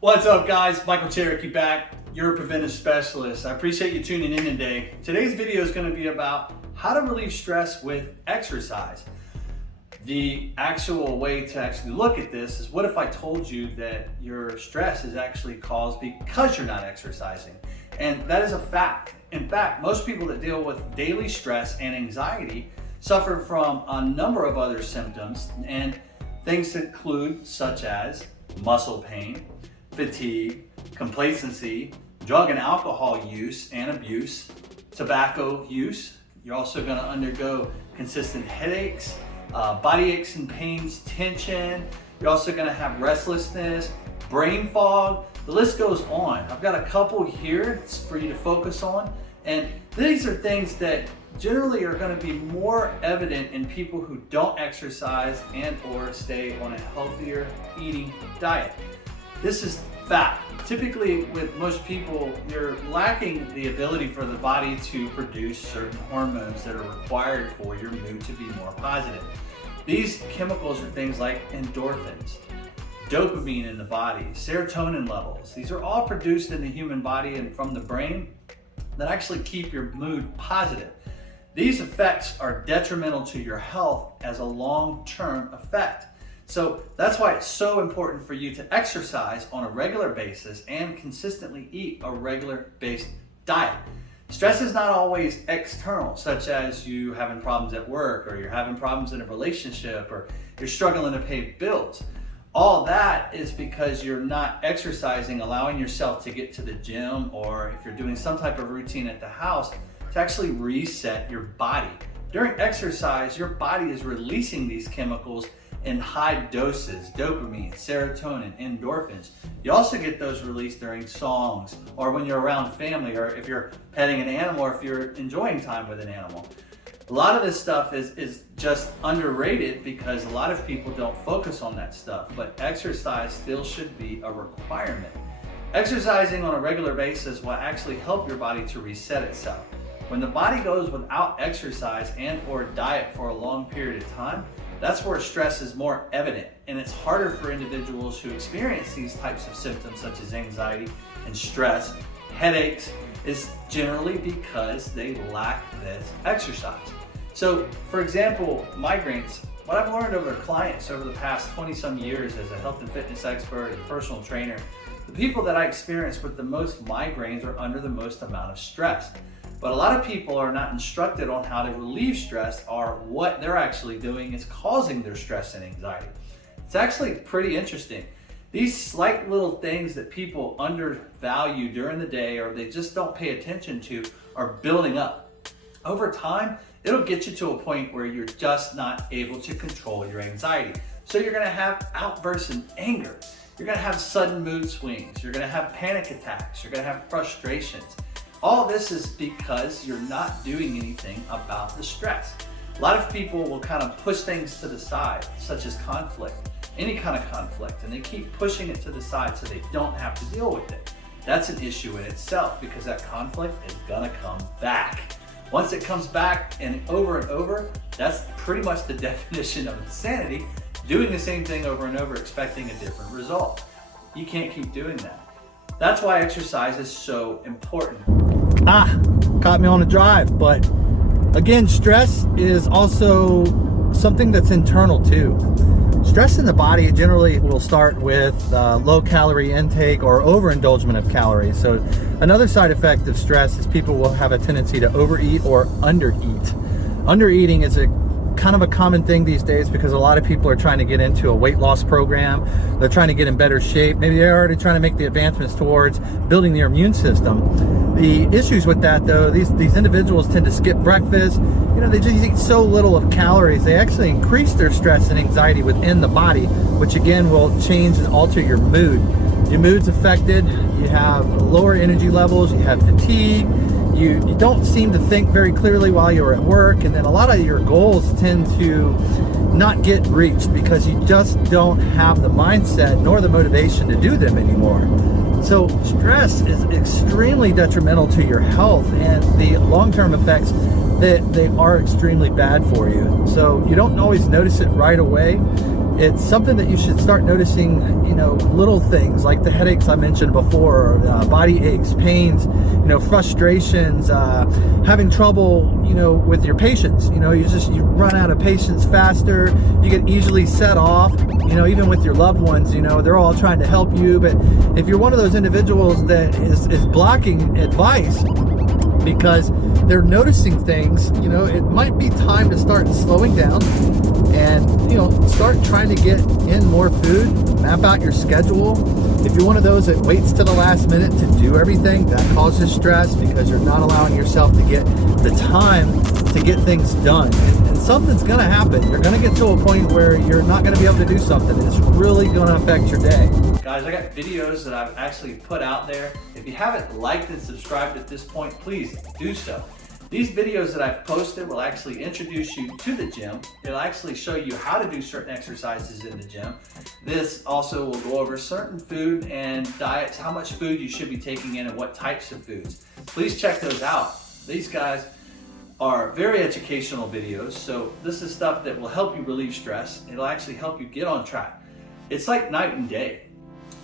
What's up, guys? Michael Cherokee back, your preventive specialist. I appreciate you tuning in today. Today's video is going to be about how to relieve stress with exercise. The actual way to actually look at this is, what if I told you that your stress is actually caused because you're not exercising? And that is a fact. In fact, most people that deal with daily stress and anxiety suffer from a number of other symptoms, and things include such as muscle pain, fatigue, complacency, drug and alcohol use and abuse, tobacco use. You're also going to undergo consistent headaches, body aches and pains, tension. You're also going to have restlessness, brain fog. The list goes on. I've got a couple here for you to focus on, and these are things that generally are going to be more evident in people who don't exercise and or stay on a healthier eating diet. This is fact. Typically with most people, you're lacking the ability for the body to produce certain hormones that are required for your mood to be more positive. These chemicals are things like endorphins, dopamine in the body, serotonin levels. These are all produced in the human body and from the brain that actually keep your mood positive. These effects are detrimental to your health as a long-term effect. So that's why it's so important for you to exercise on a regular basis and consistently eat a regular based diet. Stress is not always external, such as you having problems at work, or you're having problems in a relationship, or you're struggling to pay bills. All that is because you're not exercising, allowing yourself to get to the gym, or if you're doing some type of routine at the house, to actually reset your body. During exercise, your body is releasing these chemicals in high doses: dopamine, serotonin, endorphins. You also get those released during songs, or when you're around family, or if you're petting an animal, or if you're enjoying time with an animal. A lot of this stuff is just underrated because a lot of people don't focus on that stuff, but exercise still should be a requirement. Exercising on a regular basis will actually help your body to reset itself. When the body goes without exercise and or diet for a long period of time, that's where stress is more evident, and it's harder for individuals who experience these types of symptoms such as anxiety and stress, headaches, is generally because they lack this exercise. So for example, migraines, what I've learned over clients over the past 20 some years as a health and fitness expert and personal trainer, the people that I experience with the most migraines are under the most amount of stress. But a lot of people are not instructed on how to relieve stress, or what they're actually doing is causing their stress and anxiety. It's actually pretty interesting. These slight little things that people undervalue during the day, or they just don't pay attention to, are building up. Over time, it'll get you to a point where you're just not able to control your anxiety. So you're gonna have outbursts in anger. You're gonna have sudden mood swings. You're gonna have panic attacks. You're gonna have frustrations. All this is because you're not doing anything about the stress. A lot of people will kind of push things to the side, such as conflict, any kind of conflict, and they keep pushing it to the side so they don't have to deal with it. That's an issue in itself, because that conflict is gonna come back. Once it comes back and over, that's pretty much the definition of insanity, doing the same thing over and over, expecting a different result. You can't keep doing that. That's why exercise is so important. Caught me on a drive, but again, stress is also something that's internal too. Stress in the body generally will start with low calorie intake or overindulgence of calories. So another side effect of stress is people will have a tendency to overeat or undereat. Undereating is a kind of a common thing these days because a lot of people are trying to get into a weight loss program. They're trying to get in better shape. Maybe they're already trying to make the advancements towards building their immune system. The issues with that, though, these individuals tend to skip breakfast. You know, they just eat so little of calories. They actually increase their stress and anxiety within the body, which again will change and alter your mood. Your mood's affected. You have lower energy levels. You have fatigue. You don't seem to think very clearly while you're at work, and then a lot of your goals tend to not get reached because you just don't have the mindset nor the motivation to do them anymore. So stress is extremely detrimental to your health, and the long-term effects, they are extremely bad for you. So you don't always notice it right away. it's something that you should start noticing, little things like the headaches I mentioned before, body aches, pains, frustrations, having trouble, with your patience. You run out of patience faster, you get easily set off, even with your loved ones, they're all trying to help you. But if you're one of those individuals that is blocking advice because they're noticing things, it might be time to start slowing down and, start trying to get in more food, map out your schedule. If you're one of those that waits to the last minute to do everything, that causes stress because you're not allowing yourself to get the time to get things done. And something's gonna happen. You're gonna get to a point where you're not gonna be able to do something. It's really gonna affect your day. Guys, I got videos that I've actually put out there. If you haven't liked and subscribed at this point, please do so. These videos that I've posted will actually introduce you to the gym. It'll actually show you how to do certain exercises in the gym. This also will go over certain food and diets, how much food you should be taking in and what types of foods. Please check those out. These guys are very educational videos, so this is stuff that will help you relieve stress. It'll actually help you get on track. It's like night and day.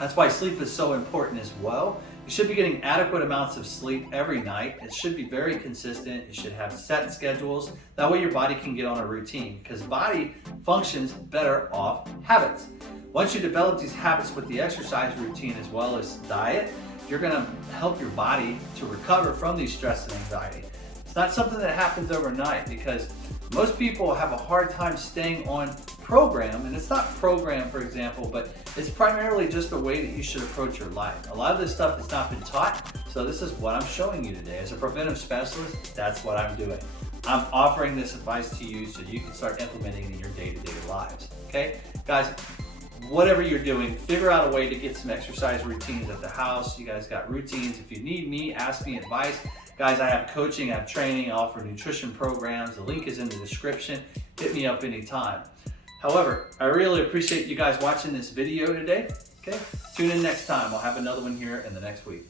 That's why sleep is so important as well. You should be getting adequate amounts of sleep every night. It should be very consistent. You should have set schedules. That way your body can get on a routine, because body functions better off habits. Once you develop these habits with the exercise routine as well as diet, you're gonna help your body to recover from these stress and anxiety. It's not something that happens overnight, because most people have a hard time staying on program, and it's not program, for example, but it's primarily just the way that you should approach your life. A lot of this stuff has not been taught, so this is what I'm showing you today. As a preventive specialist, that's what I'm doing. I'm offering this advice to you so you can start implementing it in your day-to-day lives, okay? Guys, whatever you're doing, figure out a way to get some exercise routines at the house. You guys got routines. If you need me, ask me advice. Guys, I have coaching, I have training, I offer nutrition programs. The link is in the description. Hit me up anytime. However, I really appreciate you guys watching this video today. Okay, tune in next time. I'll have another one here in the next week.